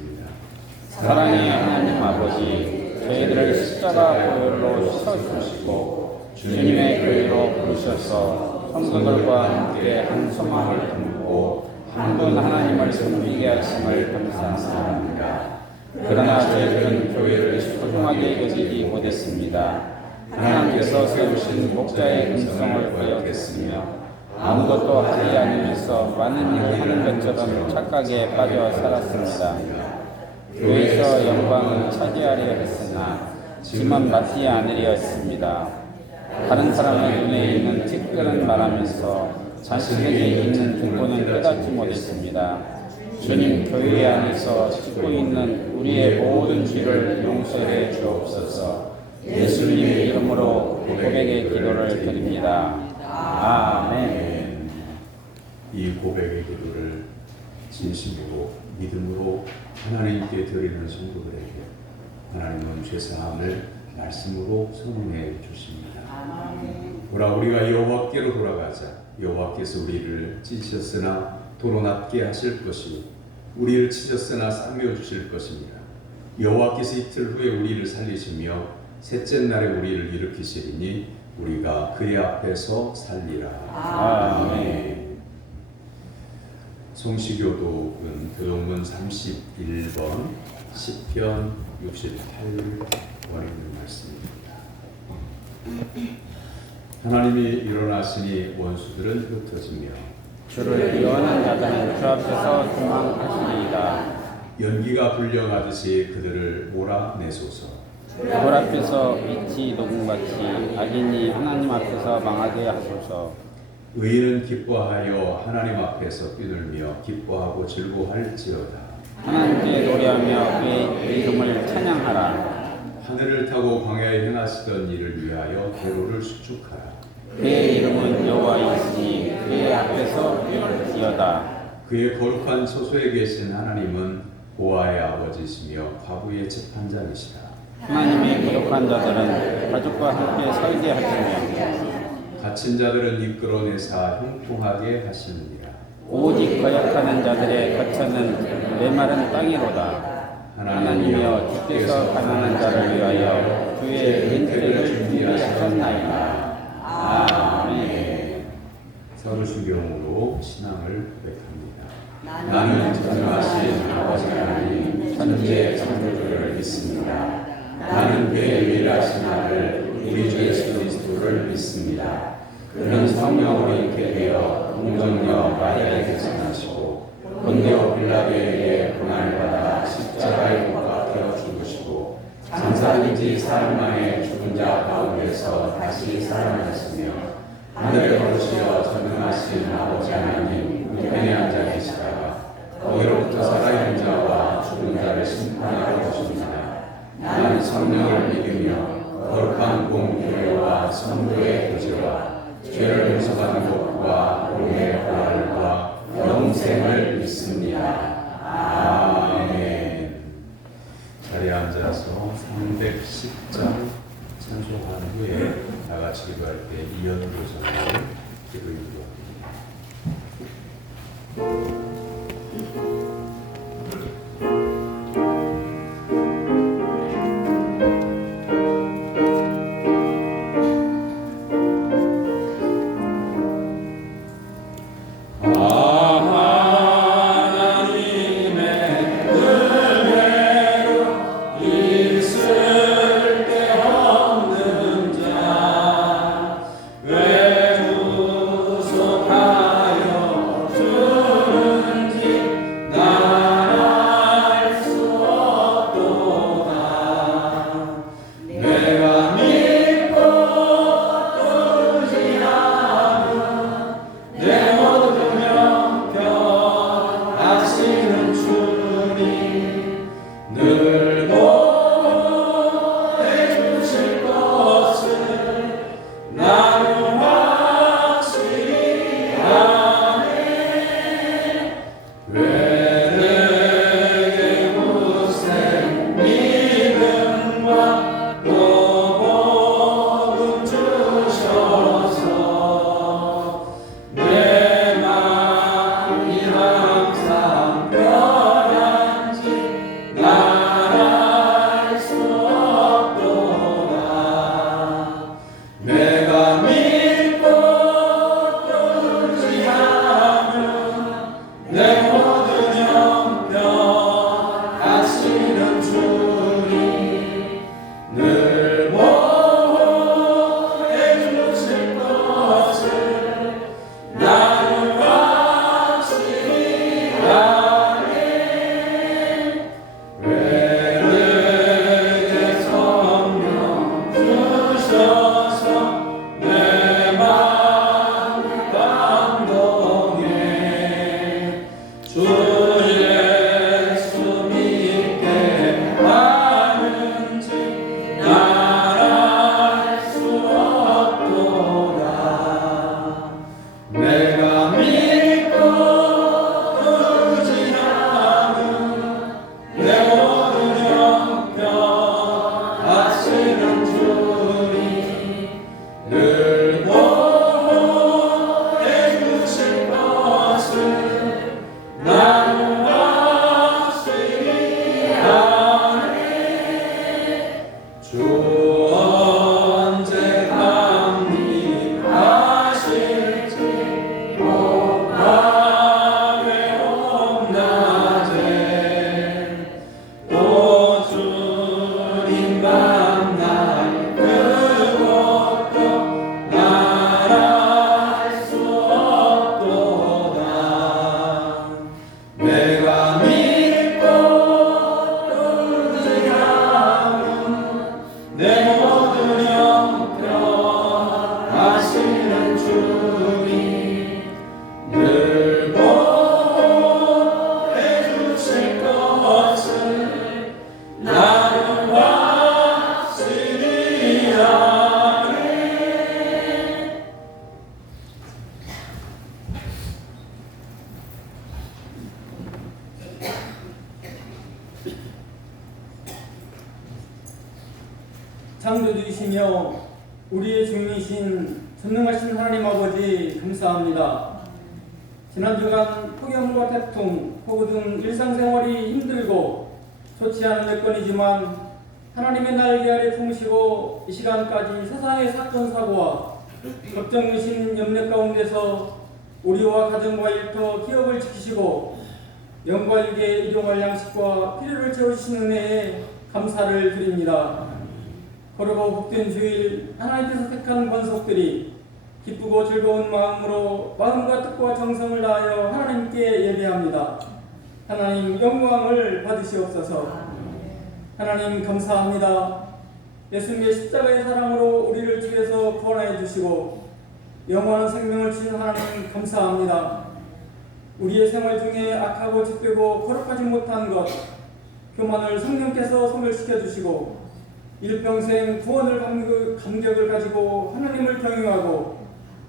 기도드립니다. 사랑의 하나님 아버지, 저희들을 십자가 보혈로 씻어주시고 주님의 교회로 부르셔서 성도들과 함께 한 소망을 품고 한 분 하나님을 섬기게 하심을 감사합니다. 그러나 저희들은 교회를 소중하게 여기지 못했습니다. 하나님께서 세우신 목자의 음성을 거역했으며 아무것도 하지 않으면서 많은 일을 하는 것처럼 착각에 빠져 살았습니다. 교회에서 영광을 차지하려 했으나 짐은 맡지 않으려 했습니다. 다른 사람의 눈에 있는 티끌은 말하면서 자신에게 있는 등보는 깨닫지 못했습니다. 주님, 교회 안에서 짓고 있는 우리의 모든 죄를 용서해 주옵소서. 예수님 이름으로 고백의 기도를 드립니다. 아멘. 이 고백의 기도를 진심으로 믿음으로 하나님께 드리는 성도들에게 하나님은 죄사함을 말씀으로 선언해 주십니다. 보라, 우리가 여호와께로 돌아가자. 여호와께서 우리를 찢으셨으나 도로 낫게 하실 것이요 우리를 찢었으나 싸매어 주실 것입니다. 여호와께서 이틀 후에 우리를 살리시며 셋째 날에 우리를 일으키시리니 우리가 그의 앞에서 살리라. 아멘. 성시교독은 교독문 31번 시편 68원의 말씀입니다. 하나님이 일어나시니 원수들은 흩어지며 주를 미워하는 자들은 주 앞에서 도망하시리이다. 연기가 불려가듯이 그들을 몰아내소서. 불 앞에서 빛이 녹음같이 악인이 하나님 앞에서 망하게 하소서. 의인은 기뻐하여 하나님 앞에서 뛰놀며 기뻐하고 즐거워할지어다. 하나님께 노래하며 그의 이름을 찬양하라. 하늘을 타고 광야에 행하시던 일을 위하여 대로를 수축하라. 그의 이름은 여호와이시니 그의 앞에서 뛰어다. 그의 거룩한 처소에 계신 하나님은 보아의 아버지시며 과부의 재판장이시다. 하나님의 거룩한 자들은 가족과 함께 살게 하시며 갇힌 자들은 이끌어내사 형통하게 하시느니라. 오직 거역하는 자들의 거처는 메마른 땅이로다. 하나님이여, 주께서 가난한 자를 위하여 주의 렌트를 준비하셨나이다. 아멘. 서울수경으로 신앙을 고백합니다. 나는 전능하신 아버지 하나님 천지의 창조주를 믿습니다. 나는 그의 유일하신 아들 우리 주 예수 그리스도를 믿습니다. 그는 성령으로 있게 되어 동정녀 마리아에게 태어나시고 본디오 빌라도에 의해 고난을 받아 십자가에 못 박혀 죽으시고 장사인지 사흘 만에 죽은 자 가운데서 다시 살아나셨으며 하늘에 오르시어 전능하신 아버지 하나님 우편에 앉아 계시다가 거기로부터 살아있는 자와 죽은 자를 심판하러 오십니다. 나는 성령을 믿으며 거룩한 공교회와 성도의 교제와 죄를 용서받는 것과 몸의 부활과 영생을 믿습니다. 아멘. 자리에 앉아서 310장 찬송한 후에 다같이 기도할 때 이연도전을 기도합니다. 창조주이시며 우리의 주인이신 전능하신 하나님 아버지 감사합니다. 지난 주간 폭염과 태풍, 폭우 등 일상생활이 힘들고 좋지 않은 여건이지만 하나님의 날개 아래 품으시고 이 시간까지 세상의 사건 사고와 걱정 의심 염려 가운데서 우리와 가정과 일터 기업을 지키시고 영과 육에 일용할 양식과 필요를 채워주시는 은혜에 감사를 드립니다. 거룩하고 복된 주일 하나님께서 택한 권속들이 기쁘고 즐거운 마음으로 마음과 뜻과 정성을 다하여 하나님께 예배합니다. 하나님 영광을 받으시옵소서. 하나님 감사합니다. 예수님의 십자가의 사랑으로 우리를 주에서 구원하여 주시고 영원한 생명을 주신 하나님 감사합니다. 우리의 생활 중에 악하고 적되고 거룩하지 못한 것 교만을 성령께서 소멸시켜 주시고 일평생 구원을 감격을 가지고 하나님을 경외하고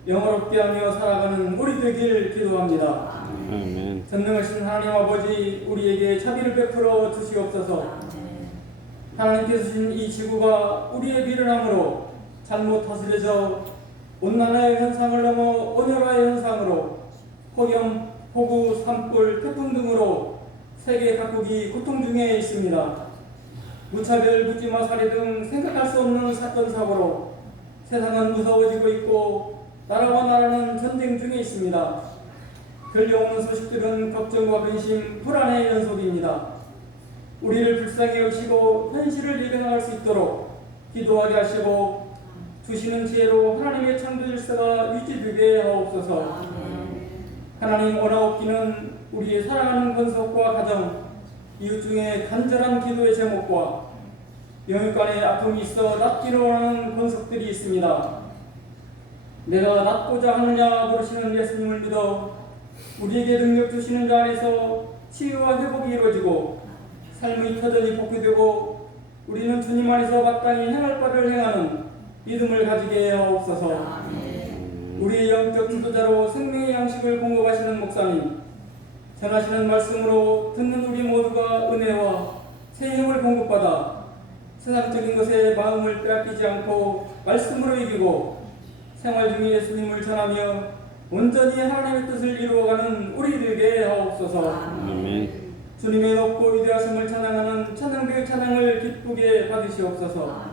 영화롭게 하며 살아가는 우리 되길 기도합니다. 아멘. 전능하신 하나님 아버지 우리에게 자비를 베풀어 주시옵소서. 하나님께서 주신 이 지구가 우리의 미련함으로 잘못 다스려져 온난화의 현상을 넘어 온열화의 현상으로 폭염, 폭우, 산불, 태풍 등으로 세계 각국이 고통 중에 있습니다. 무차별, 묻지마 살해 등 생각할 수 없는 사건 사고로 세상은 무서워지고 있고 나라와 나라는 전쟁 중에 있습니다. 들려오는 소식들은 걱정과 근심, 불안의 연속입니다. 우리를 불쌍히 여기시고 현실을 이겨나갈 수 있도록 기도하게 하시고 주시는 지혜로 하나님의 창조 질서가 유지되게 하옵소서. 하나님 원하옵기는 우리의 사랑하는 권속과 가정, 이웃 중에 간절한 기도의 제목과 영육간에 아픔이 있어 낫기를 원하는 권속들이 있습니다. 내가 낫고자 하느냐 부르시는 예수님을 믿어 우리에게 능력 주시는 자 안에서 치유와 회복이 이루어지고 삶의 터전이 복귀되고 우리는 주님 안에서 마땅히 행할 바를 행하는 믿음을 가지게 하옵소서. 우리의 영적 지도자로 생명의 양식을 공급하시는 목사님, 전하시는 말씀으로 듣는 우리 모두가 은혜와 새 힘을 공급받아 세상적인 것에 마음을 빼앗기지 않고 말씀으로 이기고 생활 중에 예수님을 전하며 온전히 하나님의 뜻을 이루어가는 우리 되게 하옵소서. 아멘. 주님의 높고 위대하심을 찬양하는 찬양대의 찬양을 기쁘게 받으시옵소서.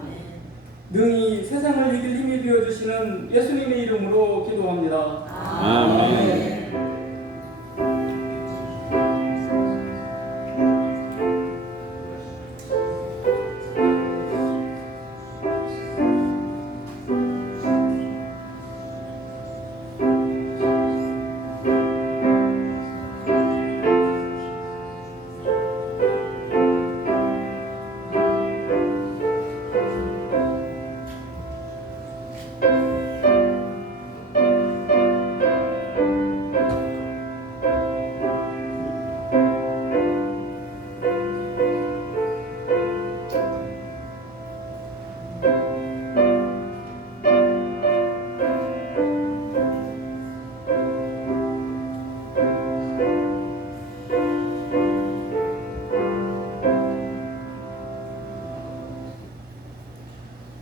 능히 세상을 이길 힘이 되어주시는 예수님의 이름으로 기도합니다. 아멘.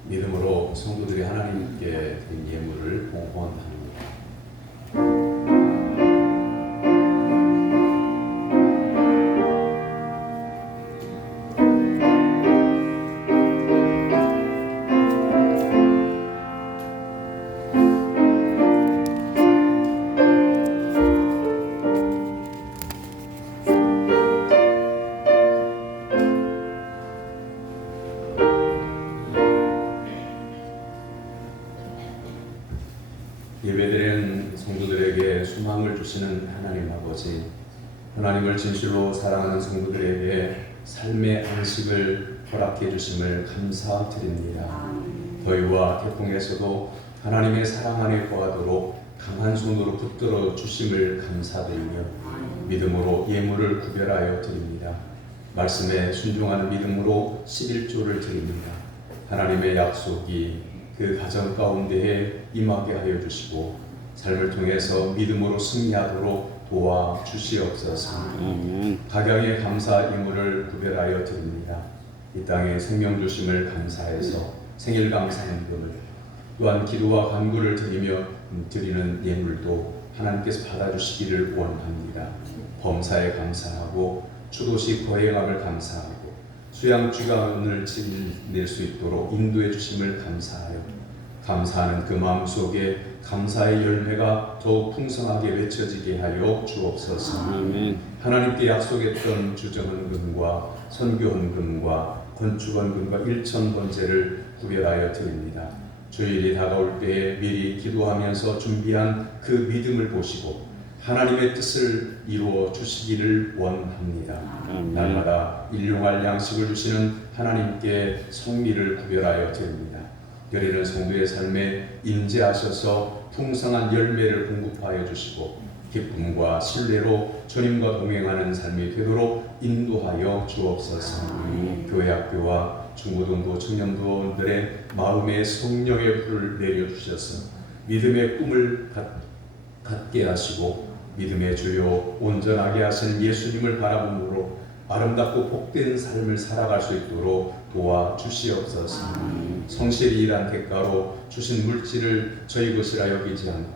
믿음으로 성도들이 하나님께 드린 예물을 봉헌합니다. 예배드리는 성도들에게 소망을 주시는 하나님 아버지, 하나님을 진실로 사랑하는 성도들에게 삶의 안식을 허락해 주심을 감사드립니다. 더위와 태풍에서도 하나님의 사랑 안에 거하도록 강한 손으로 붙들어 주심을 감사드리며 믿음으로 예물을 구별하여 드립니다. 말씀에 순종하는 믿음으로 11조를 드립니다. 하나님의 약속이 그 가정 가운데에 임하게 하여 주시고 삶을 통해서 믿음으로 승리하도록 도와 주시옵소서. 각양의 감사 이물을 구별하여 드립니다. 이 땅에 생명 주심을 감사해서 생일 감사헌금을 또한 기도와 간구를 드리는 예물도 하나님께서 받아주시기를 원합니다. 범사에 감사하고 주도시 거행함을 감사하고 수양주간을 지낼 수 있도록 인도해 주심을 감사하여 감사하는 그 마음속에 감사의 열매가 더욱 풍성하게 맺혀지게 하여 주옵소서. 아멘. 하나님께 약속했던 주정헌금과 선교헌금과 건축헌금과 일천번제를 구별하여 드립니다. 주일이 다가올 때에 미리 기도하면서 준비한 그 믿음을 보시고 하나님의 뜻을 이루어 주시기를 원합니다. 날마다 일용할 양식을 주시는 하나님께 성미를 구별하여 드립니다. 여리는 성도의 삶에 임재하셔서 풍성한 열매를 공급하여 주시고 기쁨과 신뢰로 주님과 동행하는 삶이 되도록 인도하여 주옵소서. 교회 학교와 중고등부 청년부원들의 마음에 성령의 불을 내려주셔서 믿음의 꿈을 갖게 하시고 믿음의 주요 온전하게 하신 예수님을 바라봄으로 아름답고 복된 삶을 살아갈 수 있도록 도와주시옵소서. 성실히 일한 대가로 주신 물질을 저희 것이라 여기지 않고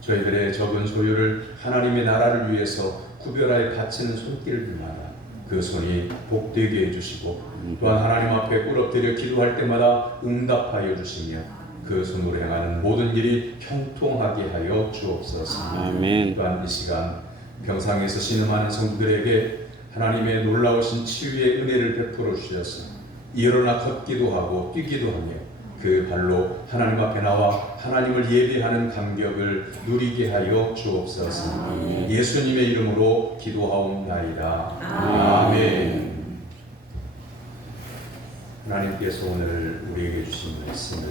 저희들의 적은 소유를 하나님의 나라를 위해서 구별하여 바치는 손길들마다 그 손이 복되게 해주시고 또한 하나님 앞에 꿇어뜨려 기도할 때마다 응답하여 주시며 그 손으로 행하는 모든 일이 형통하게 하여 주옵소서. 아멘. 또한 이 시간 병상에서 신음하는 성도들에게 하나님의 놀라우신 치유의 은혜를 베풀어 주셔서 일어나 걷기도 하고 뛰기도 하며 그 발로 하나님 앞에 나와 하나님을 예배하는 감격을 누리게 하여 주옵소서. 예수님의 이름으로 기도하옵나이다. 아멘. 하나님께서 오늘 우리에게 주신 말씀은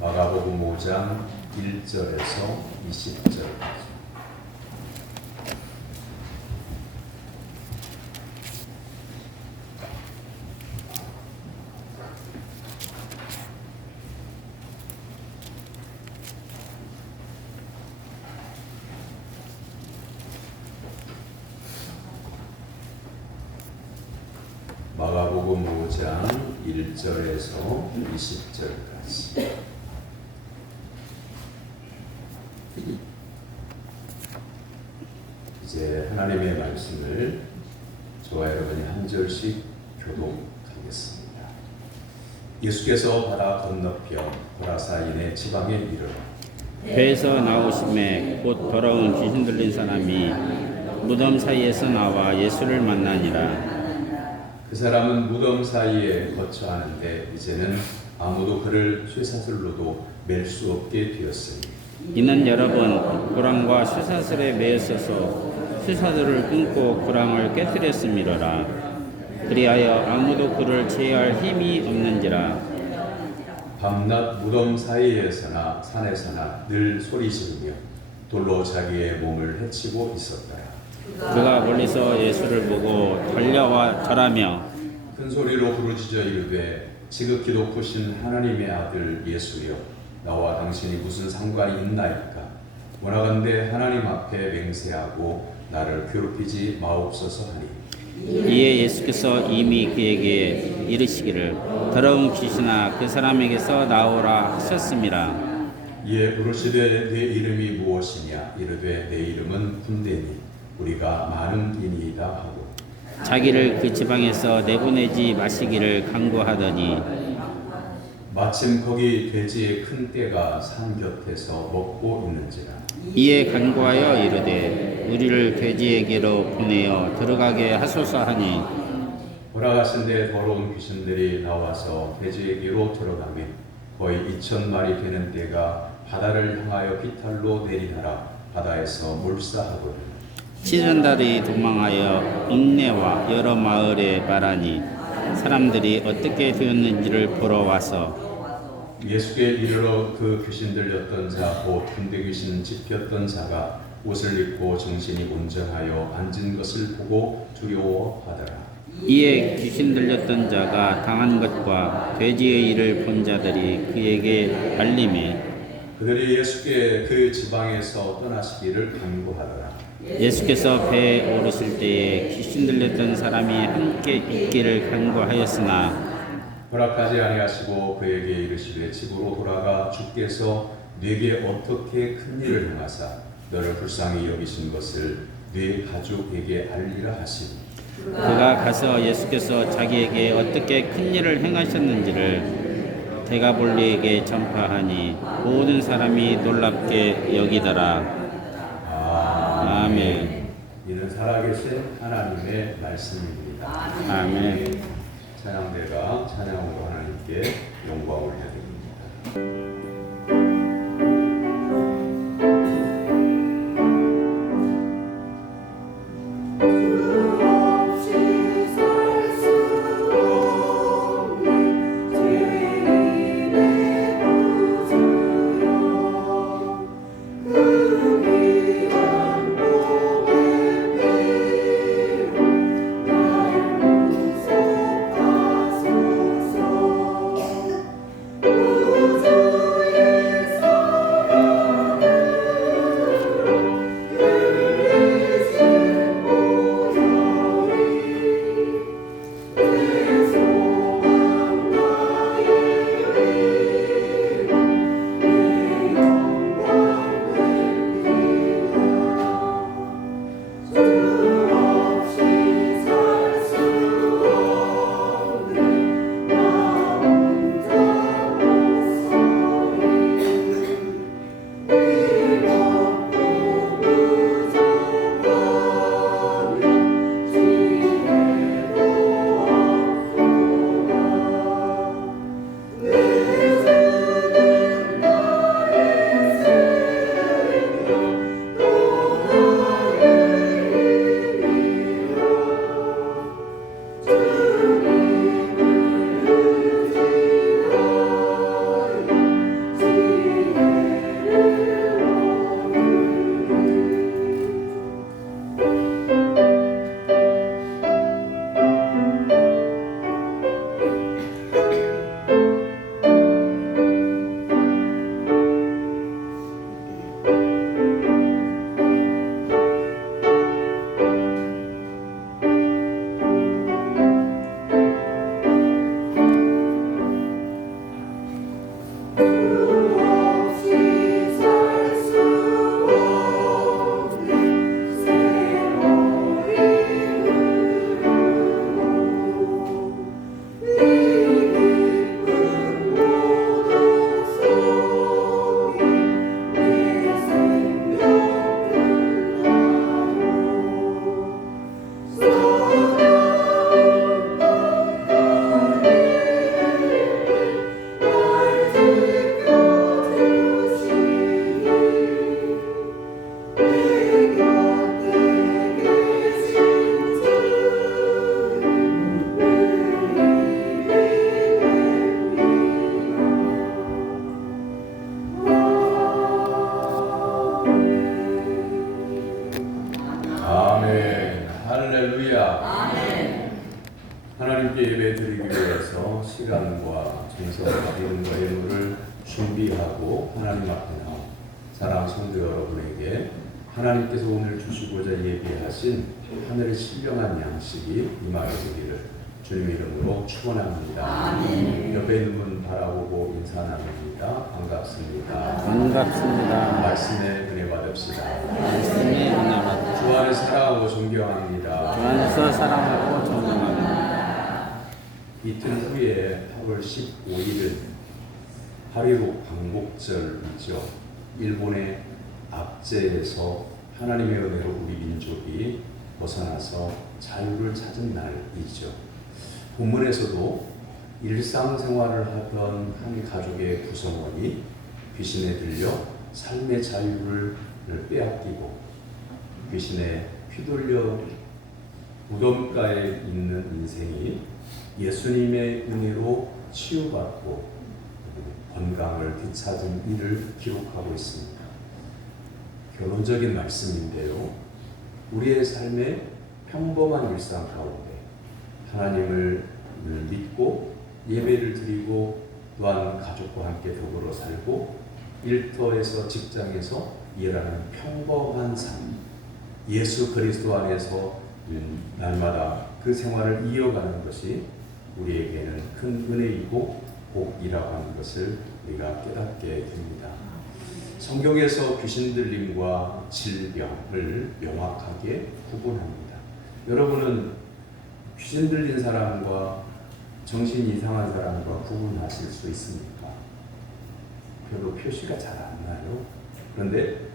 마가복음 5장 1절에서 20절까지 마가복음 5장 1절에서 20절까지 이제 하나님의 말씀을 저와 여러분이 한 절씩 교독하겠습니다. 예수께서 바다 건너편 고라사인의 지방에 이르러 배에서 나오심에 곧 돌아온 귀신 들린 사람이 무덤 사이에서 나와 예수를 만나니라. 그 사람은 무덤 사이에 거처하는데 이제는 아무도 그를 쇠사슬로도 맬 수 없게 되었으니 이는 여러 번 고랑과 쇠사슬에 매였어서 쇠사슬을 끊고 고랑을 깨뜨렸음이로라. 그리하여 아무도 그를 제어할 힘이 없는지라. 밤낮 무덤 사이에서나 산에서나 늘 소리 지르며 돌로 자기의 몸을 해치고 있었더라. 그가 멀리서 예수를 보고 달려와 절하며 큰 소리로 부르짖어 이르되 지극히 높으신 하나님의 아들 예수여 나와 당신이 무슨 상관이 있나이까. 원하건대 하나님 앞에 맹세하고 나를 괴롭히지 마옵소서 하니 이에 예수께서 이미 그에게 이르시기를 더러운 귀신아 그 사람에게서 나오라 하셨음이라. 이에 부르시되 내 이름이 무엇이냐 이르되 내 이름은 군대니 우리가 많은 인이다 하고 자기를 그 지방에서 내보내지 마시기를 간구하더니 마침 거기 돼지의 큰 떼가 산 곁에서 먹고 있는지라. 이에 간구하여 이르되 우리를 돼지에게로 보내어 들어가게 하소서 하니 돌아가신데 더러운 귀신들이 나와서 돼지에게로 들어가며 거의 2,000마리 되는 떼가 바다를 향하여 비탈로 내리다라 바다에서 몰사하거든. 시전달이 도망하여 읍내와 여러 마을에 말하니 사람들이 어떻게 되었는지를 보러 와서 예수께 이르러 그 귀신 들렸던 자 곧 군대 귀신 집혔던 자가 옷을 입고 정신이 온전하여 앉은 것을 보고 두려워하더라. 이에 귀신 들렸던 자가 당한 것과 돼지의 일을 본 자들이 그에게 알림해 그들이 예수께 그 지방에서 떠나시기를 간구하더라. 예수께서 배에 오르실 때에 귀신 들렸던 사람이 함께 있기를 간구하였으나 허락하지 아니하시고 그에게 이르시되 집으로 돌아가 주께서 네게 어떻게 큰 일을 행하사 너를 불쌍히 여기신 것을 네 가족에게 알리라 하시니 그가 가서 예수께서 자기에게 어떻게 큰 일을 행하셨는지를 데가볼리에게 전파하니 모든 사람이 놀랍게 여기더라. 아멘. 이는 살아계신 하나님의 말씀입니다. 아멘. 찬양대가 찬양으로 하나님께 영광을 올려드립니다. 하나님께 예배드리기 위해서 시간과 정성과 비용과 예물을 준비하고 하나님 앞에 나온 사랑 성도 여러분에게 하나님께서 오늘 주시고자 예비하신 하늘의 신령한 양식이 임하게 되기를 주님 이름으로 축원합니다. 옆에 있는 분 바라보고 인사 나눕니다. 반갑습니다. 반갑습니다. 말씀의 은혜 받읍시다. 말씀의 은혜 받으시오. 주 안에 사랑하고 존경합니다. 주 안에서 사랑하고 존경합니다. 이틀 후에 8월 15일은 하리로 광복절이죠. 일본의 압제에서 하나님의 은혜로 우리 민족이 벗어나서 자유를 찾은 날이죠. 본문에서도 일상생활을 하던 한 가족의 구성원이 귀신에 들려 삶의 자유를 빼앗기고 귀신에 휘둘려 무덤가에 있는 인생이 예수님의 은혜로 치유받고 건강을 되찾은 일을 기록하고 있습니다. 결론적인 말씀인데요. 우리의 삶의 평범한 일상 가운데 하나님을 믿고 예배를 드리고 또한 가족과 함께 더불어 살고 일터에서 직장에서 일하는 평범한 삶, 예수 그리스도 안에서 날마다 그 생활을 이어가는 것이 우리에게는 큰 은혜이고 복이라고 하는 것을 우리가 깨닫게 됩니다. 성경에서 귀신 들림과 질병을 명확하게 구분합니다. 여러분은 귀신 들린 사람과 정신이 이상한 사람과 구분하실 수 있습니까? 별로 표시가 잘 안 나요. 그런데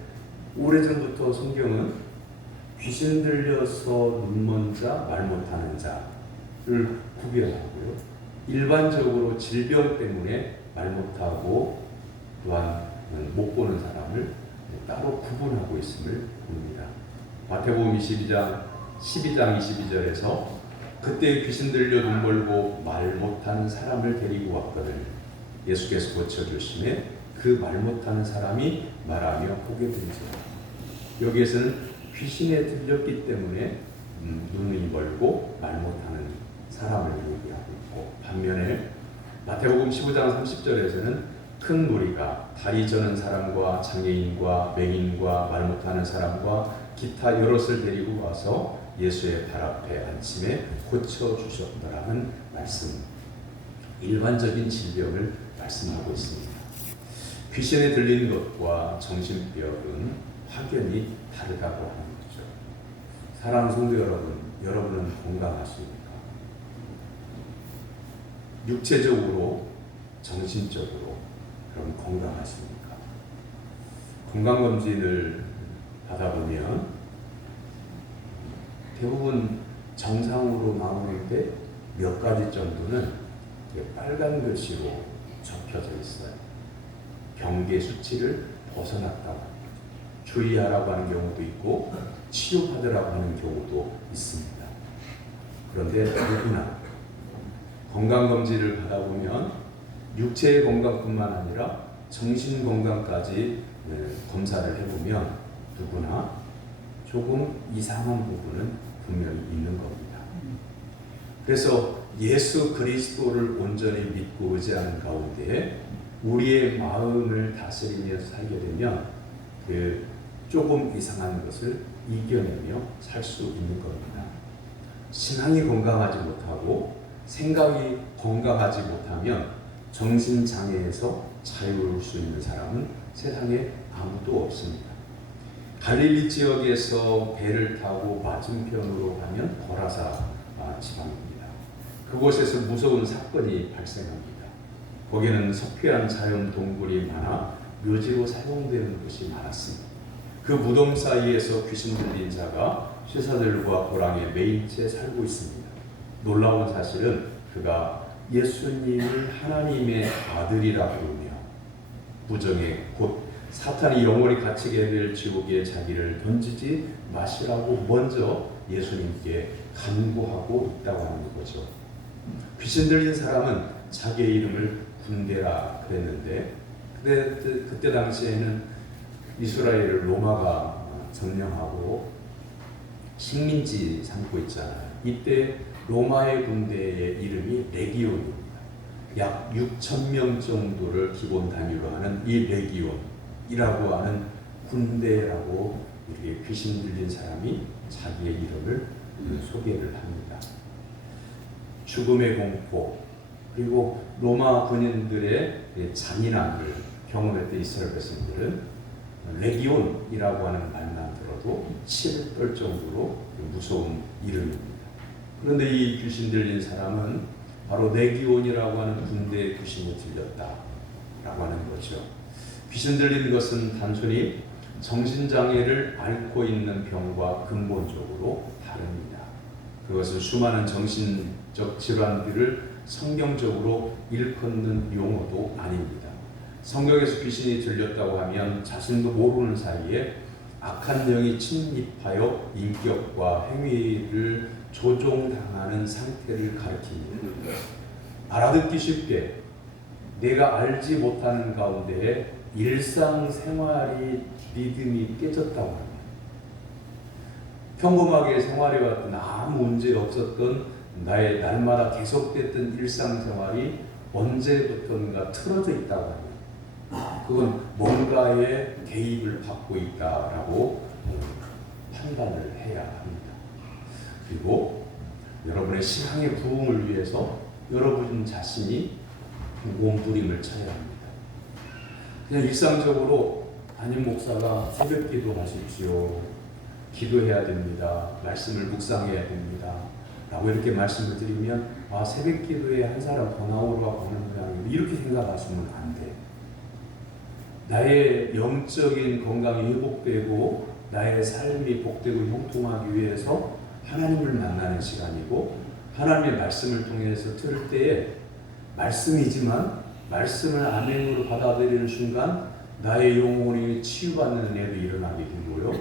오래전부터 성경은 귀신 들려서 눈먼 자, 말 못하는 자를 구별하고요. 일반적으로 질병 때문에 말 못하고 또한 못 보는 사람을 따로 구분하고 있음을 봅니다. 마태복음 12장 22절에서 그때 귀신 들려 눈 멀고 말 못하는 사람을 데리고 왔거든 예수께서 고쳐주시매 그 말 못하는 사람이 말하며 보게 된지라. 여기에서는 귀신에 들렸기 때문에 눈이 멀고 말 못하는 사람을 얘기하고 있고, 반면에 마태복음 15장 30절에서는 큰 무리가 다리 저는 사람과 장애인과 맹인과 말 못하는 사람과 기타 여럿을 데리고 와서 예수의 발 앞에 앉힘에 고쳐주셨더라는 말씀, 일반적인 질병을 말씀하고 있습니다. 귀신에 들리는 것과 정신병은 확연히 다르다고 하는 거죠. 사랑하는 성도 여러분, 여러분은 건강하십니까? 육체적으로, 정신적으로 그럼 건강하십니까? 건강검진을 받아보면 대부분 정상으로 나오는데 몇 가지 정도는 빨간 글씨로 적혀져 있어요. 경계 수치를 벗어났다고 합니다. 주의하라고 하는 경우도 있고 치료받으라고 하는 경우도 있습니다. 그런데 누구나 건강검진을 받아보면 육체의 건강뿐만 아니라 정신 건강까지 검사를 해보면 누구나 조금 이상한 부분은 분명히 있는 겁니다. 그래서 예수 그리스도를 온전히 믿고 의지하는 가운데 우리의 마음을 다스리며 살게 되면 그 조금 이상한 것을 이겨내며 살 수 있는 겁니다. 신앙이 건강하지 못하고 생각이 건강하지 못하면 정신장애에서 자유로울 수 있는 사람은 세상에 아무도 없습니다. 갈릴리 지역에서 배를 타고 맞은편으로 가면 거라사 지방입니다. 그곳에서 무서운 사건이 발생합니다. 거기는 석회암 자연 동굴이 많아 묘지로 사용되는 곳이 많았습니다. 그 무덤 사이에서 귀신 들린 자가 쇠사들과 호랑이에 매인 채 살고 있습니다. 놀라운 사실은 그가 예수님을 하나님의 아들이라 부르며 부정에 곧 사탄이 영원히 갇히게 될 지옥에 자기를 던지지 마시라고 먼저 예수님께 간구하고 있다고 하는 거죠. 귀신 들린 사람은 자기의 이름을 군대라 그랬는데 그때 당시에는 이스라엘을 로마가 점령하고 식민지 삼고 있잖아요. 이때 로마의 군대의 이름이 레기온입니다. 약 6,000명 정도를 기본 단위로 하는 이 레기온이라고 하는 군대라고 이렇게 귀신 들린 사람이 자기의 이름을 소개를 합니다. 죽음의 공포, 그리고 로마 군인들의 잔인함을 경험했던 이스라엘 백성들은 레기온이라고 하는 말만 들어도 치를 떨 정도로 무서운 이름입니다. 그런데 이 귀신 들린 사람은 바로 레기온이라고 하는 군대의 귀신이 들렸다라고 하는 거죠. 귀신 들린 것은 단순히 정신장애를 앓고 있는 병과 근본적으로 다릅니다. 그것은 수많은 정신적 질환들을 성경적으로 일컫는 용어도 아닙니다. 성경에서 귀신이 들렸다고 하면 자신도 모르는 사이에 악한 영이 침입하여 인격과 행위를 조종당하는 상태를 가리킵니다. 알아듣기 쉽게 내가 알지 못하는 가운데 일상생활이 리듬이 깨졌다고 합니다. 평범하게 생활해왔던 아무 문제 없었던 나의 날마다 계속됐던 일상생활이 언제부턴가 틀어져 있다고 합니다. 그건 뭔가의 개입을 받고 있다라고 판단을 해야 합니다. 그리고 여러분의 신앙의 부흥을 위해서 여러분 자신이 몸부림을 쳐야 합니다. 그냥 일상적으로 담임 목사가 새벽 기도 하십시오. 기도해야 됩니다. 말씀을 묵상해야 됩니다. 라고 이렇게 말씀을 드리면 새벽 기도에 한 사람 더 나오라고 하는 모양이고 이렇게 생각하시면 안 돼. 나의 영적인 건강이 회복되고 나의 삶이 복되고 형통하기 위해서 하나님을 만나는 시간이고 하나님의 말씀을 통해서 들을 때에 말씀이지만 말씀을 아멘으로 받아들이는 순간 나의 영혼이 치유받는 일도 일어나게 되고요.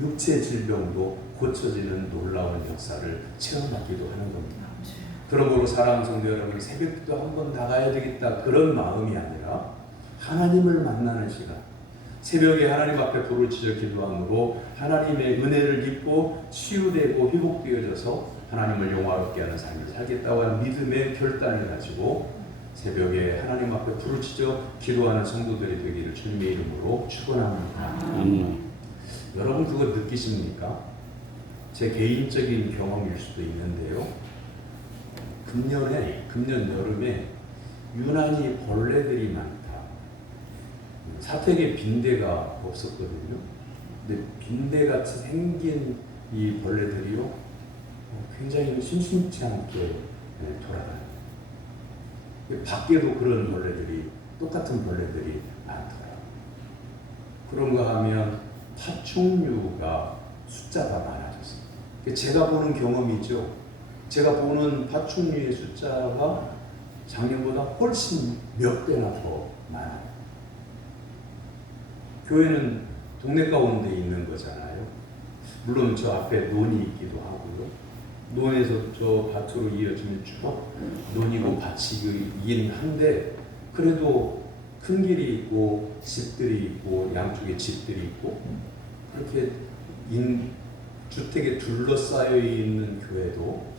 육체 질병도 고쳐지는 놀라운 역사를 체험하기도 하는 겁니다. 그러므로 사랑하는 성도 여러분, 새벽기도 한번 나가야 되겠다 그런 마음이 아니라 하나님을 만나는 시간, 새벽에 하나님 앞에 불을 지져 기도함으로 하나님의 은혜를 입고 치유되고 회복되어져서 하나님을 영화롭게 하는 삶을 살겠다고 하는 믿음의 결단을 가지고 새벽에 하나님 앞에 불을 지져 기도하는 성도들이 되기를 주님의 이름으로 축원합니다. 여러분 그거 느끼십니까? 제 개인적인 경험일 수도 있는데요. 금년 여름에 유난히 벌레들이 많다. 사택에 빈대가 없었거든요. 근데 빈대같이 생긴 이 벌레들이요, 굉장히 심심치 않게 돌아다녀요. 밖에도 그런 벌레들이, 똑같은 벌레들이 많더라고요. 그런가 하면 파충류가 숫자가 많아졌어요. 제가 보는 경험이죠. 제가 보는 파충류의 숫자가 작년보다 훨씬 몇 배나 더 많아요. 교회는 동네 가운데 있는 거잖아요. 물론 저 앞에 논이 있기도 하고요. 논에서 저 밭으로 이어지는 쭉 논이고 밭이긴 한데 그래도 큰 길이 있고 집들이 있고 양쪽에 집들이 있고 그렇게 주택에 둘러싸여 있는 교회도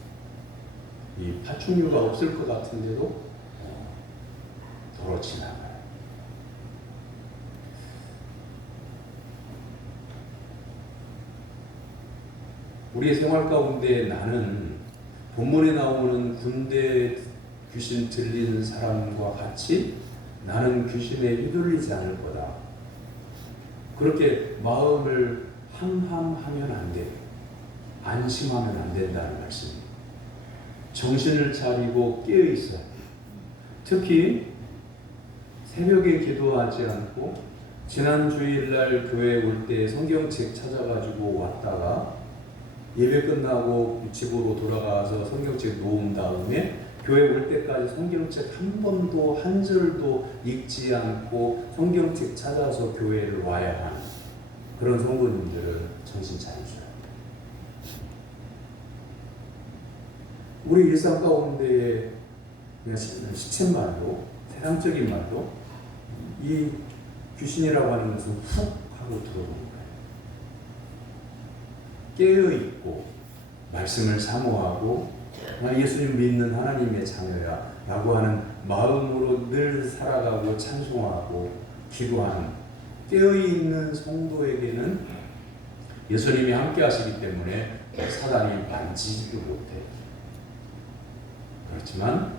이 파충류가 없을 것 같은데도 덜어지나 봐요. 우리의 생활 가운데 나는 본문에 나오는 군대 귀신 들리는 사람과 같이 나는 귀신에 휘둘리지 않을 거다. 그렇게 마음을 함함하면 안 돼. 안심하면 안 된다는 말씀입니다. 정신을 차리고 깨어 있어야 돼. 특히 새벽에 기도하지 않고 지난 주일날 교회 올 때 성경책 찾아가지고 왔다가 예배 끝나고 집으로 돌아가서 성경책 놓은 다음에 교회 올 때까지 성경책 한 번도 한 절도 읽지 않고 성경책 찾아서 교회를 와야 하는 그런 성도님들은 정신 차리셔야 합니다. 우리 일상 가운데 그냥 시쳇말로 세상적인 말로 이 귀신이라고 하는 것은 훅 하고 들어오는 거예요. 깨어있고 말씀을 사모하고 나 예수님 믿는 하나님의 자녀야 라고 하는 마음으로 늘 살아가고 찬송하고 기도하는 깨어있는 성도에게는 예수님이 함께 하시기 때문에 사단이 만지지도 못해. 그렇지만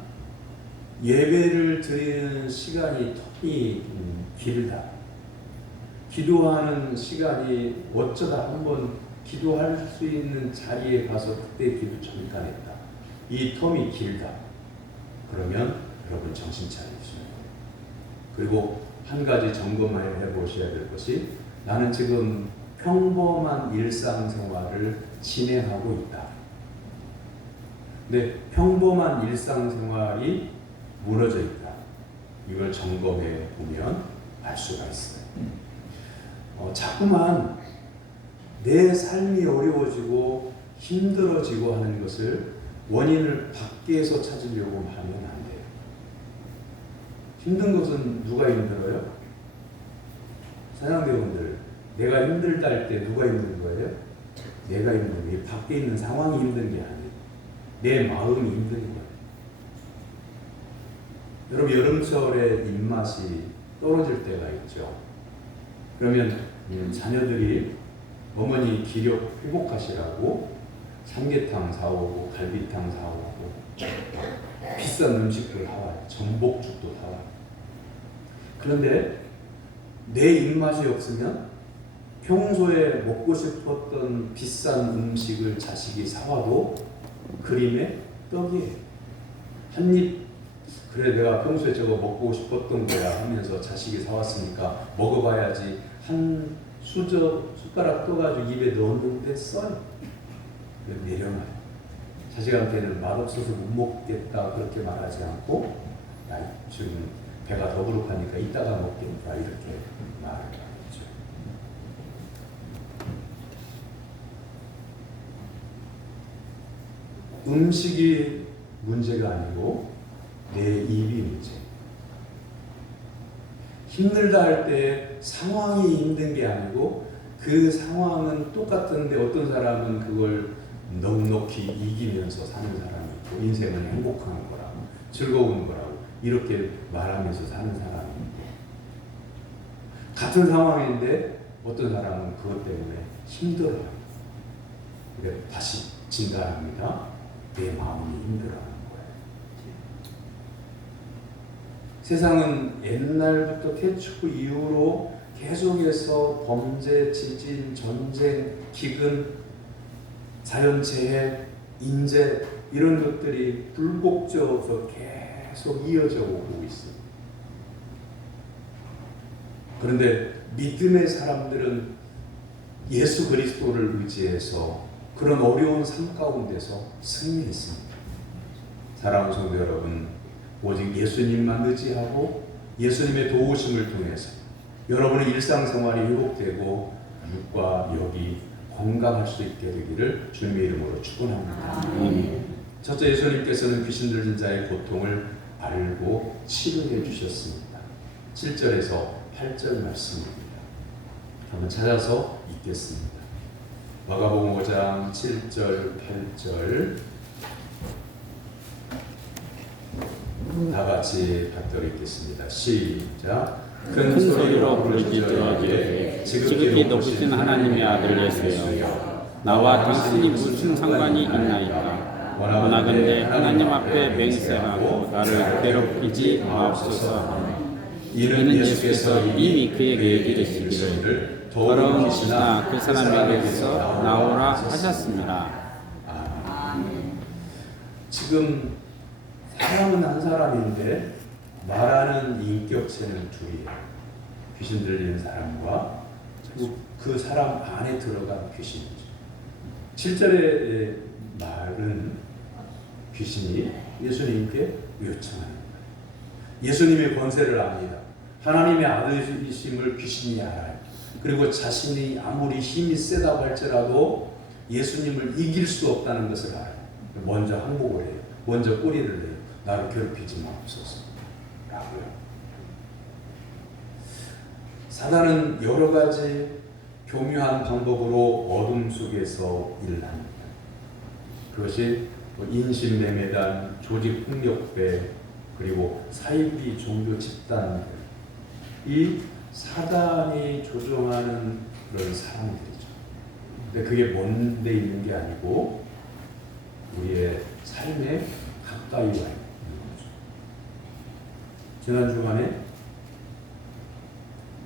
예배를 드리는 시간이 텀이 길다. 기도하는 시간이 어쩌다 한번 기도할 수 있는 자리에 가서 그때 기도 잠깐했다. 이 텀이 길다. 그러면 여러분 정신 차리셔야 돼요. 그리고 한 가지 점검해 보셔야 될 것이 나는 지금 평범한 일상생활을 진행하고 있다. 근데 평범한 일상생활이 무너져 있다. 이걸 점검해 보면 알 수가 있어요. 자꾸만 내 삶이 어려워지고 힘들어지고 하는 것을 원인을 밖에서 찾으려고 하면 안 돼요. 힘든 것은 누가 힘들어요? 사장대원들, 내가 힘들다 할 때 누가 힘든 거예요? 내가 힘든 거예요. 밖에 있는 상황이 힘든 게 아니에요. 내 마음이 힘든 거예요. 여러분 여름철에 입맛이 떨어질 때가 있죠. 그러면 자녀들이 어머니 기력 회복하시라고 삼계탕 사오고 갈비탕 사오고 비싼 비싼 음식도 나와요. 전복죽도 나와요. 그런데 내 입맛이 없으면 평소에 먹고 싶었던 비싼 음식을 자식이 사와도 그림의 떡이에요. 한 입, 그래 내가 평소에 저거 먹고 싶었던 거야 하면서 자식이 사왔으니까 먹어봐야지 한 숟가락 떠가지고 입에 넣었는데 써요. 내려놔요. 자식한테는 맛없어서 못 먹겠다 그렇게 말하지 않고 야, 지금 배가 더부룩하니까 이따가 먹겠다 이렇게 말을 하죠. 음식이 문제가 아니고 내 입이 문제. 힘들다 할 때 상황이 힘든 게 아니고 그 상황은 똑같은데 어떤 사람은 그걸 넉넉히 이기면서 사는 사람이 있고 인생은 행복한 거라고 즐거운 거라고 이렇게 말하면서 사는 사람이 있고 같은 상황인데 어떤 사람은 그것 때문에 힘들어요. 그래 다시 진단합니다. 내 마음이 힘들어하는 거예요. 세상은 옛날부터 태초 이후로 계속해서 범죄, 지진, 전쟁, 기근, 자연재해, 인재 이런 것들이 불곡져서 계속 이어져 오고 있습니다. 그런데 믿음의 사람들은 예수 그리스도를 의지해서 그런 어려운 삶 가운데서 승리했습니다. 사랑하는 성도 여러분, 오직 예수님만 의지하고 예수님의 도우심을 통해서 여러분의 일상생활이 회복되고 육과 영이 건강할 수 있게 되기를 주님의 이름으로 축원합니다. 첫째, 예수님께서는 귀신 들린 자의 고통을 알고 치료해 주셨습니다. 7절에서 8절 말씀입니다. 한번 찾아서 읽겠습니다. 마가복음 5장 7절 8절 다 같이 받들어 읽겠습니다. 시작. 큰 소리로 부르짖으되 지극히 높으신 하나님의 아들 예수여, 나와 당신이 무슨 상관이 있나이까? 원하건대 하나님 앞에 맹세하고 나를 괴롭히지 마옵소서. 이는 예수께서 이미 그에게 이르시기를 더러운 귀신아 그 사람에게서 나오라 하셨습니다. 지금 사람은 한 사람인데 말하는 인격체는 둘이에요. 귀신 들리는 사람과 그 사람 안에 들어간 귀신이죠. 7절의 말은 귀신이 예수님께 요청하는 거예요. 예수님의 권세를 압니다. 하나님의 아들이심을 귀신이 알아요. 그리고 자신이 아무리 힘이 세다고 할지라도 예수님을 이길 수 없다는 것을 알아요. 먼저 항복을 해요. 먼저 꼬리를 내요. 나를 괴롭히지 마옵소서 라고요. 사단은 여러 가지 교묘한 방법으로 어둠 속에서 일을 합니다. 그것이 인신매매단, 조직폭력배, 그리고 사이비 종교 집단들, 이 사단이 조종하는 그런 사람들이죠. 근데 그게 먼 데 있는 게 아니고 우리의 삶에 가까이 와 있는 거죠. 지난 주간에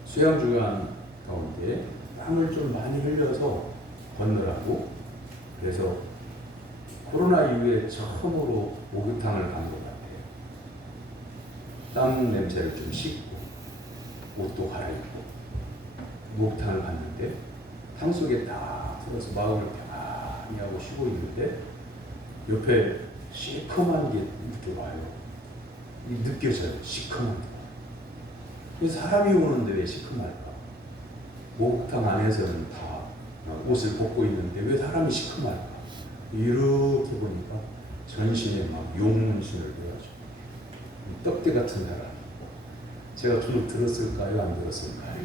수양 주간 가운데 땀을 좀 많이 흘려서 걷느라고, 그래서 코로나 이후에 처음으로 목욕탕을 간 것 같아요. 땀 냄새를 좀 씻고 옷도 갈아입고 목욕탕을 갔는데 탕 속에 딱 들어서 마음을 편안히 하고 쉬고 있는데 옆에 시커먼 게 이렇게 와요. 느껴져요. 시커먼 게. 그래서 사람이 오는데 왜 시커멀까? 목욕탕 안에서는 다 옷을 벗고 있는데 왜 사람이 시커멀까? 이렇게 보니까 전신에 막 용문신을 해가지고 떡대 같은 사람. 제가 주눅 들었을까요? 안 들었을까요?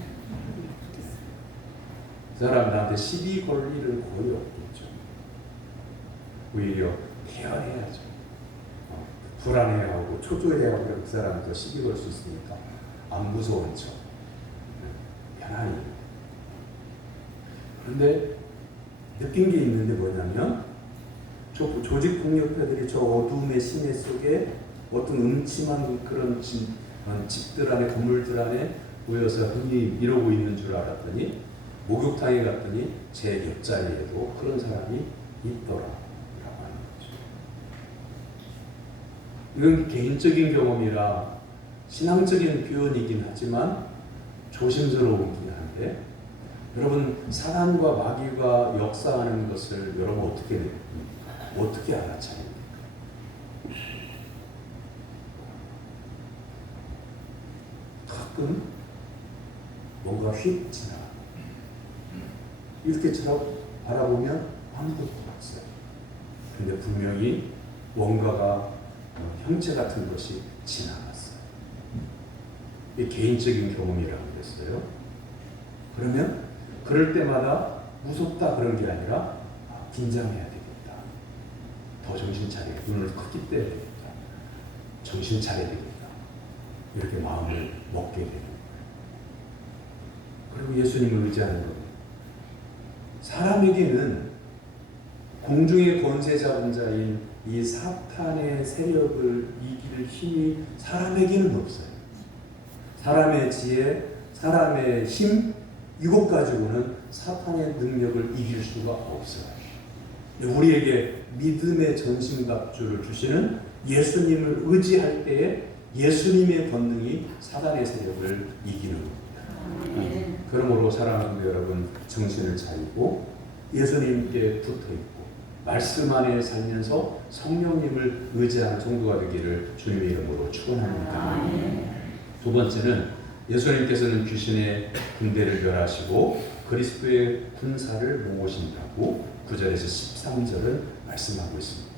그 사람 나한테 시비 걸 일은 거의 없겠죠. 오히려 대화해야죠. 불안해하고 초조해하고 그 사람한테 시비 걸 수 있으니까 안 무서운 척 편안히. 그런데 느낀 게 있는데 뭐냐면 조직폭력배들이 저 어둠의 심해 속에 어떤 음침한 그런 집들 안에, 건물들 안에 모여서 흔히 이러고 있는 줄 알았더니 목욕탕에 갔더니 제 옆자리에도 그런 사람이 있더라라고 하는 거죠. 이건 개인적인 경험이라 신앙적인 표현이긴 하지만 조심스러운긴 한데, 여러분 사단과 마귀가 역사하는 것을 여러분 어떻게 알아차립니까? 가끔 뭔가 휙 지나 이렇게 바라보면 아무것도 없어요. 근데 분명히 뭔가가 형체 같은 것이 지나갔어요. 이게 개인적인 경험이라고 그랬어요. 그러면 그럴 때마다 무섭다 그런 게 아니라 긴장해야 되겠다. 더 정신 차려야, 눈을 크게 떼야 되겠다. 정신 차려야 되겠다. 이렇게 마음을 먹게 되는 거예요. 그리고 예수님을 의지하는 겁니다. 사람에게는 공중의 권세 잡은 자인 이 사탄의 세력을 이길 힘이 사람에게는 없어요. 사람의 지혜, 사람의 힘, 이것 가지고는 사탄의 능력을 이길 수가 없어요. 우리에게 믿음의 전신갑주를 주시는 예수님을 의지할 때에 예수님의 권능이 사단의 세력을 이기는 겁니다. 그러므로 사랑하는 여러분, 정신을 차리고 예수님께 붙어있고 말씀 안에 살면서 성령님을 의지하는 성도가 되기를 주님의 이름으로 축원합니다. 두 번째는 예수님께서는 귀신의 군대를 멸하시고 그리스도의 군사를 모으신다고 9절에서 13절을 말씀하고 있습니다.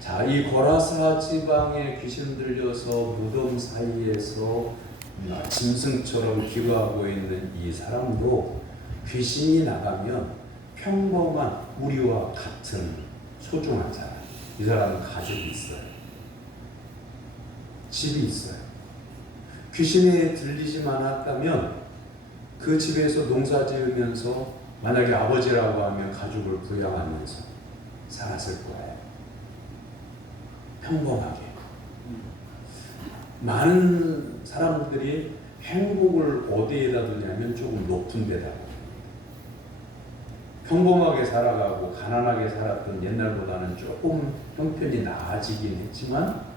자, 이 거라사 지방에 귀신 들려서 무덤 사이에서 짐승처럼 기거하고 있는 이 사람도 귀신이 나가면 평범한 우리와 같은 소중한 사람, 이 사람은 가족이 있어요. 집이 있어요. 귀신에 들리지만 않았다면 그 집에서 농사 지으면서 만약에 아버지라고 하면 가족을 부양하면서 살았을 거예요. 평범하게. 많은 사람들이 행복을 어디에다 두냐면 조금 높은 데다. 평범하게 살아가고 가난하게 살았던 옛날보다는 조금 형편이 나아지긴 했지만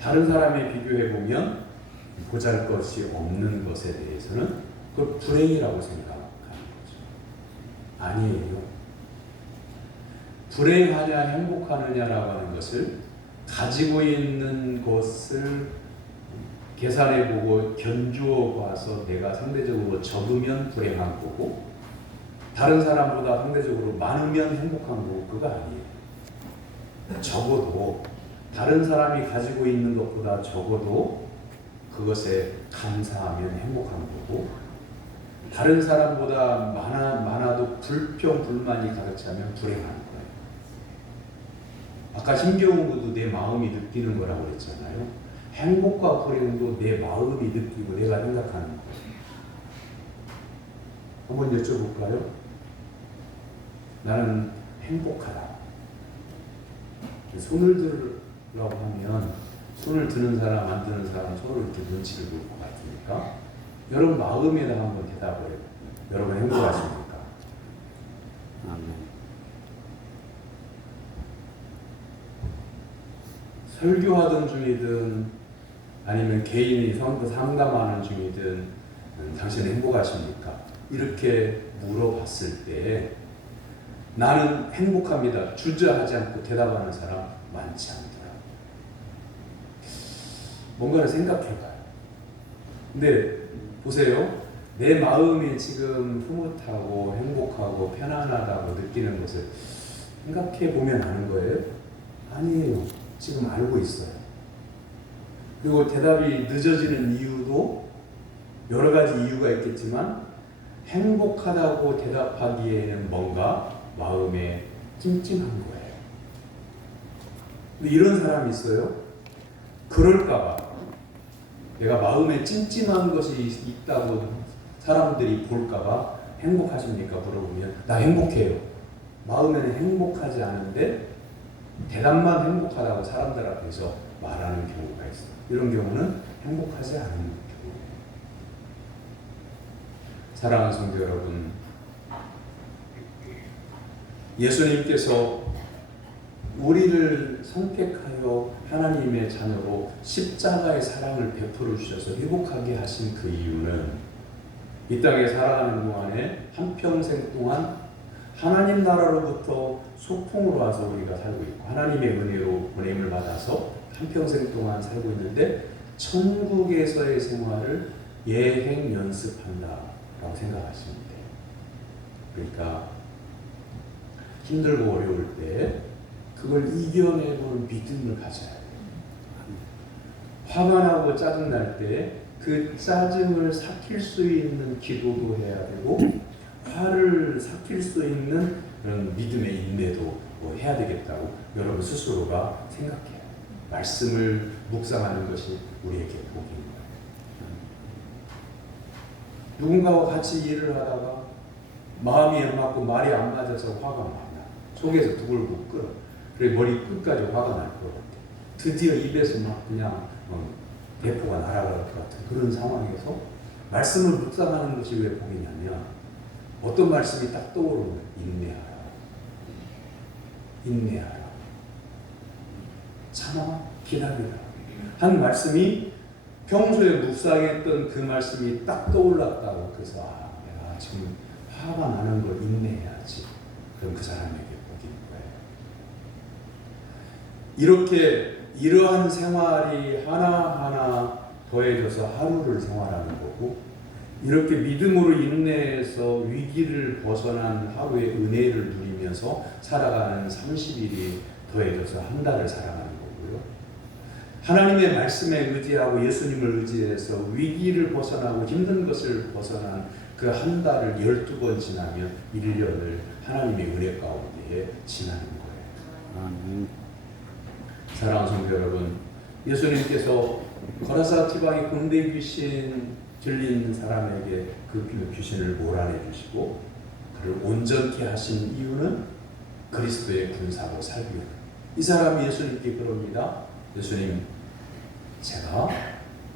다른 사람에 비교해 보면 보잘것이 없는 것에 대해서는 그걸 불행이라고 생각하는 거죠. 아니에요. 불행하냐 행복하느냐라고 하는 것을 가지고 있는 것을 계산해 보고 견주어 봐서 내가 상대적으로 적으면 불행한 거고 다른 사람보다 상대적으로 많으면 행복한 거고, 그거 아니에요. 적어도 다른 사람이 가지고 있는 것보다 적어도 그것에 감사하면 행복한 거고, 다른 사람보다 많아도 불평, 불만이 가득 차면 불행한 거예요. 아까 힘겨운 내 마음이 느끼는 거라고 그랬잖아요. 행복과 불행도 내 마음이 느끼고 내가 생각하는 거예요. 한번 여쭤볼까요? 나는 행복하다. 손을 들으라고 하면 손을 드는 사람, 안 드는 사람 서로 이렇게 눈치를 볼 것 같으니까 여러분 마음에다 한번 대답을 해요. 여러분 행복하십니까? 아멘. 설교하던 중이든 아니면 개인이 상담하는 중이든 당신은 행복하십니까? 이렇게 물어봤을 때 나는 행복합니다. 주저하지 않고 대답하는 사람 많지 않더라고요. 뭔가를 생각해봐요. 근데 보세요. 내 마음이 지금 흐뭇하고 행복하고 편안하다고 느끼는 것을 생각해보면 아는 거예요? 아니에요. 지금 알고 있어요. 그리고 대답이 늦어지는 이유도 여러 가지 이유가 있겠지만 행복하다고 대답하기에는 뭔가 마음에 찜찜한 거예요. 근데 이런 사람이 있어요. 그럴까봐 내가 마음에 찜찜한 것이 있다고 사람들이 볼까봐 행복하십니까? 물어보면 나 행복해요. 마음에는 행복하지 않은데 대답만 행복하다고 사람들 앞에서 말하는 경우가 있어요. 이런 경우는 행복하지 않은 경우예요. 사랑하는 성도 여러분, 예수님께서 우리를 선택하여 하나님의 자녀로 십자가의 사랑을 베풀어 주셔서 회복하게 하신 그 이유는 이 땅에 살아가는 동안에 한평생 동안 하나님 나라로부터 소풍으로 와서 우리가 살고 있고 하나님의 은혜로 보냄을 받아서 한평생 동안 살고 있는데 천국에서의 생활을 예행 연습한다라고 생각하시면 돼요. 그러니까 힘들고 어려울 때 그걸 이겨내는 믿음을 가져야 돼요. 화가 나고 짜증날 때 그 짜증을 삭힐 수 있는 기도도 해야 되고 화를 삭힐 수 있는 그런 믿음의 인내도 해야 되겠다고 여러분 스스로가 생각해요. 말씀을 묵상하는 것이 우리에게 복입니다. 누군가와 같이 일을 하다가 마음이 안 맞고 말이 안 맞아서 화가 많아. 속에서 두글두글 끓어. 그래 머리 끝까지 화가 날 것 같아. 드디어 입에서 막 그냥 대포가 날아갈 것 같은 그런 상황에서 말씀을 묵상하는 것이 왜 복이냐면 어떤 말씀이 딱 떠오르는 거예요. 인내하라. 인내하라. 참아 기다리라. 한 말씀이 평소에 묵상했던 그 말씀이 딱 떠올랐다고. 그래서 내가 지금 화가 나는 걸 인내해야지. 그럼 그 사람에게 복인 거예요. 이렇게 이러한 생활이 하나하나 더해져서 하루를 생활하는 거고 이렇게 믿음으로 인내해서 위기를 벗어난 하루의 은혜를 누리면서 살아가는 30일이 더해져서 한 달을 살아가는 거고요. 하나님의 말씀에 의지하고 예수님을 의지해서 위기를 벗어나고 힘든 것을 벗어난 그 한 달을 12번 지나면 1년을 하나님의 은혜 가운데에 지나는 거예요. 사랑하는 성도 여러분, 예수님께서 거라사 지방의 군대 귀신 들린 사람에게 그 귀신을 몰아내 주시고 그를 온전케 하신 이유는 그리스도의 군사로 살기 위해. 이 사람이 예수님께 그럽니다. 예수님, 제가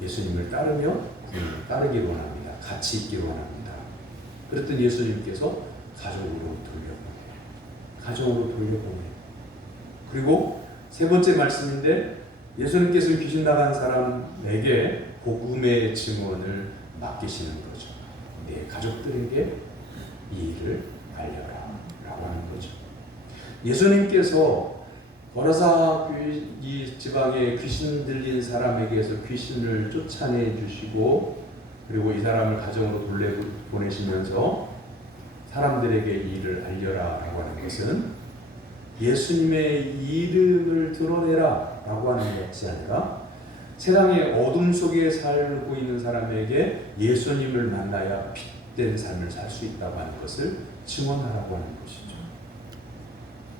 예수님을 따르며 군을 따르기 원합니다. 같이 있기를 원합니다. 그랬더니 예수님께서 가족으로 돌려보내요. 가정으로 돌려보내요. 그리고 세 번째 말씀인데 예수님께서 귀신 나간 사람에게 복음의 증언을 맡기시는 거죠. 내 가족들에게 이 일을 알려라 라고 하는 거죠. 예수님께서 거라사 이 지방에 귀신 들린 사람에게서 귀신을 쫓아내 주시고 그리고 이 사람을 가정으로 돌려보내시면서 사람들에게 이 일을 알려라 라고 하는 것은 예수님의 이름을 드러내라 라고 하는 것이 아니라 세상의 어둠 속에 살고 있는 사람에게 예수님을 만나야 빛된 삶을 살 수 있다고 하는 것을 증언하라고 하는 것이죠.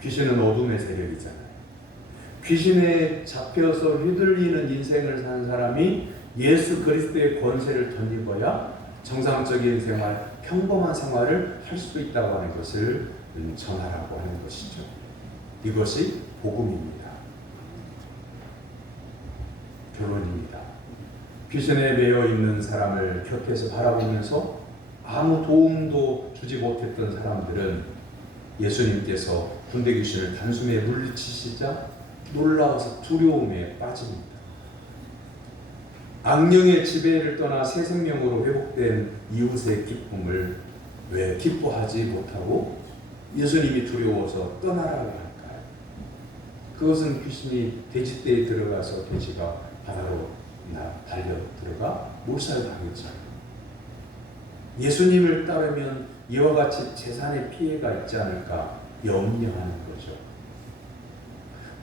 귀신은 어둠의 세력이잖아요. 귀신에 잡혀서 휘둘리는 인생을 사는 사람이 예수 그리스도의 권세를 덧입어야 정상적인 생활, 평범한 생활을 할 수 있다고 하는 것을 전하라고 하는 것이죠. 이것이 복음입니다. 결론입니다. 귀신에 매여 있는 사람을 곁에서 바라보면서 아무 도움도 주지 못했던 사람들은 예수님께서 군대 귀신을 단숨에 물리치시자 놀라워서 두려움에 빠집니다. 악령의 지배를 떠나 새 생명으로 회복된 이웃의 기쁨을 왜 기뻐하지 못하고 예수님이 두려워서 떠나라고 할까요? 그것은 귀신이 돼지떼에 들어가서 돼지가 바다로 달려 들어가 몰살당했죠. 예수님을 따르면 이와 같이 재산에 피해가 있지 않을까 염려하는 거죠.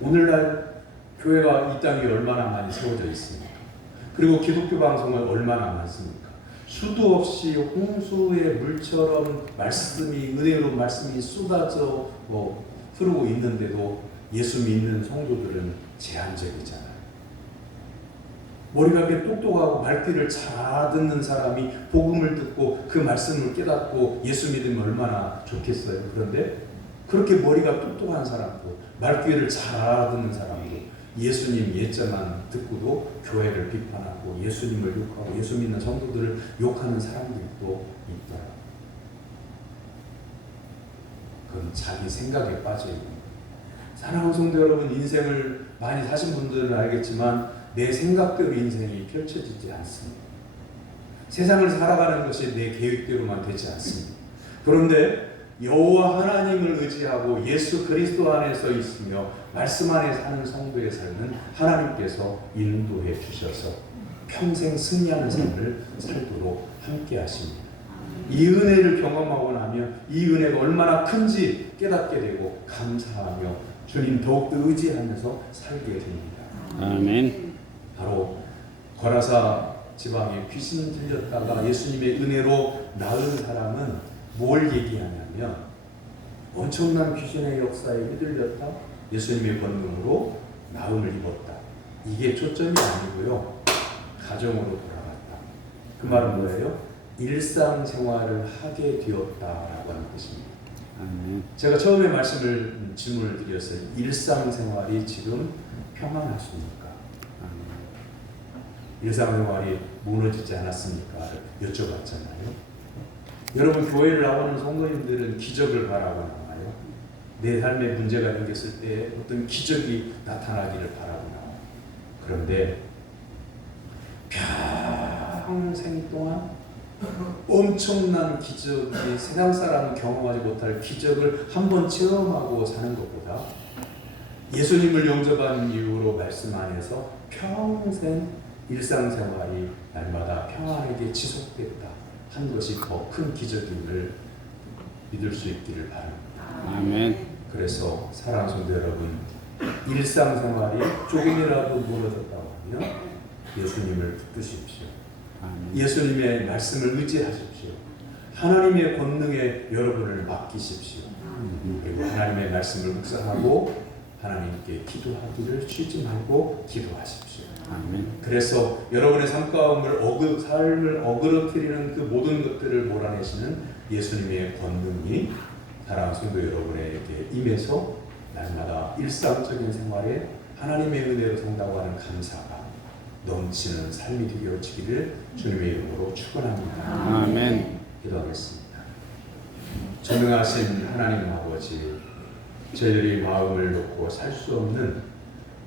오늘날 교회가 이 땅에 얼마나 많이 세워져 있습니까? 그리고 기독교 방송은 얼마나 많습니까? 수도 없이 홍수의 물처럼 말씀이 은혜로 말씀이 쏟아져 흐르고 있는데도 예수 믿는 성도들은 제한적이잖아요. 머리가 꽤 똑똑하고 말귀를 잘 알아듣는 사람이 복음을 듣고 그 말씀을 깨닫고 예수 믿으면 얼마나 좋겠어요. 그런데 그렇게 머리가 똑똑한 사람도, 말귀를 잘 알아듣는 사람도, 예수님 예자만 듣고도 교회를 비판하고 예수님을 욕하고 예수 믿는 성도들을 욕하는 사람들도 있더라. 그건 자기 생각에 빠져있는 거예요. 사랑하는 성도 여러분, 인생을 많이 사신 분들은 알겠지만 내 생각대로 인생이 펼쳐지지 않습니다. 세상을 살아가는 것이 내 계획대로만 되지 않습니다. 그런데 여호와 하나님을 의지하고 예수 그리스도 안에서 있으며 말씀 안에 사는 성도의 삶은 하나님께서 인도해 주셔서 평생 승리하는 삶을 살도록 함께 하십니다. 이 은혜를 경험하고 나면 이 은혜가 얼마나 큰지 깨닫게 되고 감사하며 주님 더욱더 의지하면서 살게 됩니다. 아멘. 바로 거라사 지방에 귀신 들렸다가 예수님의 은혜로 나은 사람은 뭘 얘기하냐면 엄청난 귀신의 역사에 휘둘렸다, 예수님의 권능으로 나음을 입었다. 이게 초점이 아니고요, 가정으로 돌아갔다. 그 말은 뭐예요? 일상생활을 하게 되었다라고 하는 뜻입니다. 아멘. 제가 처음에 질문을 드렸어요. 일상생활이 지금 평안하십니까? 일상생활이 무너지지 않았습니까? 여쭤봤잖아요. 여러분, 교회를 나오는 성도님들은 기적을 바라고 나와요. 내 삶에 문제가 생겼을 때 어떤 기적이 나타나기를 바라고 나와요. 그런데 평생 동안 엄청난 기적이, 세상 사람은 경험하지 못할 기적을 한번 체험하고 사는 것보다 예수님을 영접한 이후로 말씀 안에서 평생 일상생활이 날마다 평안하게 지속됐다 한 것이 더 큰 기적임을 믿을 수 있기를 바랍니다. 아멘. 그래서 사랑하는 성도 여러분, 일상생활이 조금이라도 무너졌다고 하면 예수님을 붙드십시오. 아멘. 예수님의 말씀을 의지하십시오. 하나님의 권능에 여러분을 맡기십시오. 그리고 하나님의 말씀을 묵상하고 하나님께 기도하기를 쉬지 말고 기도하십시오. 아멘. 그래서 여러분의 삶을 어그러뜨리는 그 모든 것들을 몰아내시는 예수님의 권능이 사랑하는 성도 여러분에게 임해서 날마다 일상적인 생활에 하나님의 은혜로 산다고 하는 감사가 넘치는 삶이 되어지기를 주님의 이름으로 축원합니다. 아멘. 기도하겠습니다. 전능하신 하나님 아버지, 저희들이 마음을 놓고 살 수 없는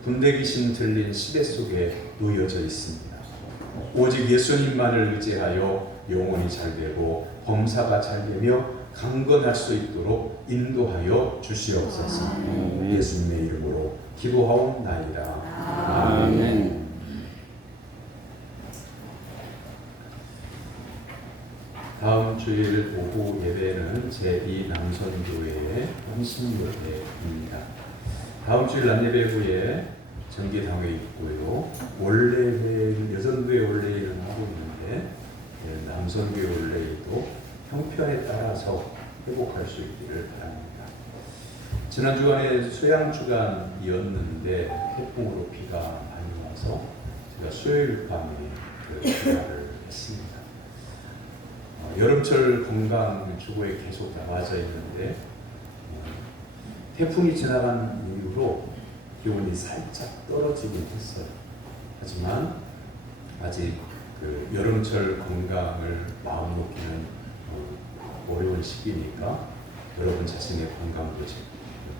군대 귀신 들린 시대 속에 놓여져 있습니다. 오직 예수님만을 의지하여 영혼이 잘 되고 범사가 잘 되며 강건할 수 있도록 인도하여 주시옵소서. 예수님의 이름으로 기도하옵나이다. 아멘. 다음 주일 오후 예배는 제2 남선교회의 헌신예배입니다. 다음 주일 낮예배 후에 정기당회 있고요. 원래회는 여전도회 원래회는 하고 있는데 남선교회 원래회도 형편에 따라서 회복할 수 있기를 바랍니다. 지난 주간에 수양 주간이었는데 태풍으로 비가 많이 와서 제가 수요일 밤에 기도를 했습니다. 여름철 건강 주고에 계속 나와져 있는데 태풍이 지나간 이후로 기온이 살짝 떨어지긴 했어요. 하지만 아직 그 여름철 건강을 마음 놓기는 어려운 시기니까 여러분 자신의 건강도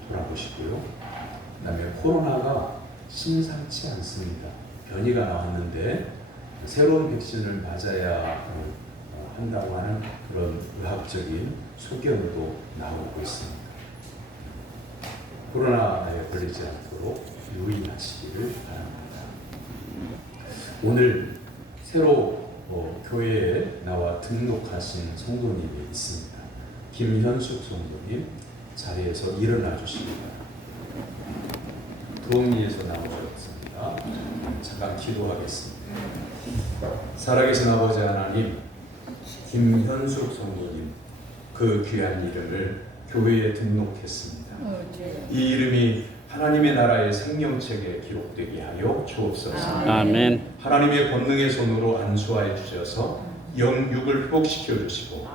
돌아보시고요. 그다음에 코로나가 심상치 않습니다. 변이가 나왔는데 새로운 백신을 맞아야 한다고 하는 그런 의학적인 소견도 나오고 있습니다. 코로나에 걸리지 않도록 유의하시기를 바랍니다. 오늘 새로 교회에 나와 등록하신 성도님이 있습니다. 김현숙 성도님, 자리에서 일어나 주십니다. 도움리에서 나오셨습니다. 잠깐 기도하겠습니다. 살아계신 아버지 하나님, 김현숙 성도님, 그 귀한 이름을 교회에 등록했습니다. 이 이름이 하나님의 나라의 생명책에 기록되게 하여 주옵소서. 아멘. 하나님의 권능의 손으로 안수하여 주셔서 영육을 회복시켜 주시고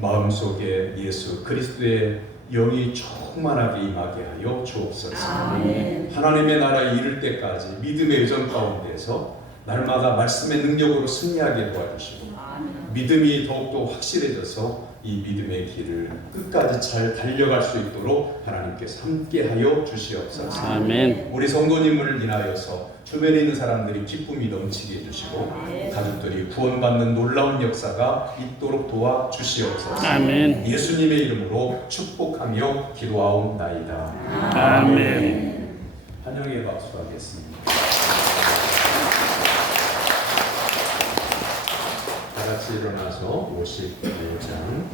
마음속에 예수 그리스도의 영이 충만하게 임하게 하여 주옵소서. 아멘. 하나님의 나라에 이를 때까지 믿음의 여정 가운데서 날마다 말씀의 능력으로 승리하게 도와주시고 믿음이 더욱더 확실해져서 이 믿음의 길을 끝까지 잘 달려갈 수 있도록 하나님께서 함께하여 주시옵소서. 아멘. 우리 성도님을 인하여서 주변에 있는 사람들이 기쁨이 넘치게 해주시고 가족들이 구원받는 놀라운 역사가 있도록 도와주시옵소서. 아멘. 예수님의 이름으로 축복하며 기도하옵나이다. 아멘. 환영의 박수하겠습니다. 다 같이 일어나서 55장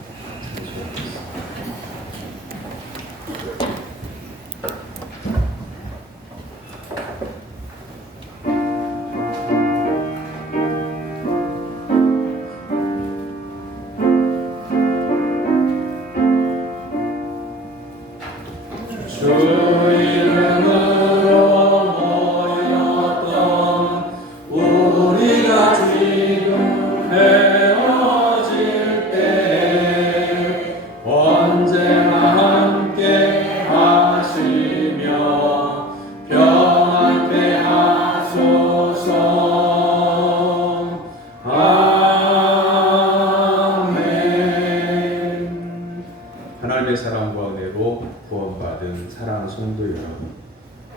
하나님의 사랑과 은혜로 구원받은 사랑하는 성도 여러분,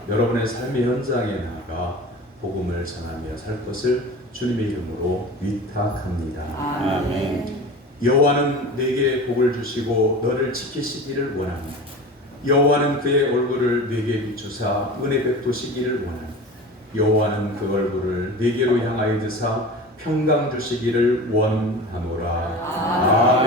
여러분의 삶의 현장에 나가 복음을 전하며 살 것을 주님의 이름으로 위탁합니다. 아멘. 여호와는 내게 복을 주시고 너를 지키시기를 원합니다. 여호와는 그의 얼굴을 내게 비추사 은혜 베푸시기를 원합니다. 여호와는 그 얼굴을 내게로 향하여 드사 평강 주시기를 원하노라.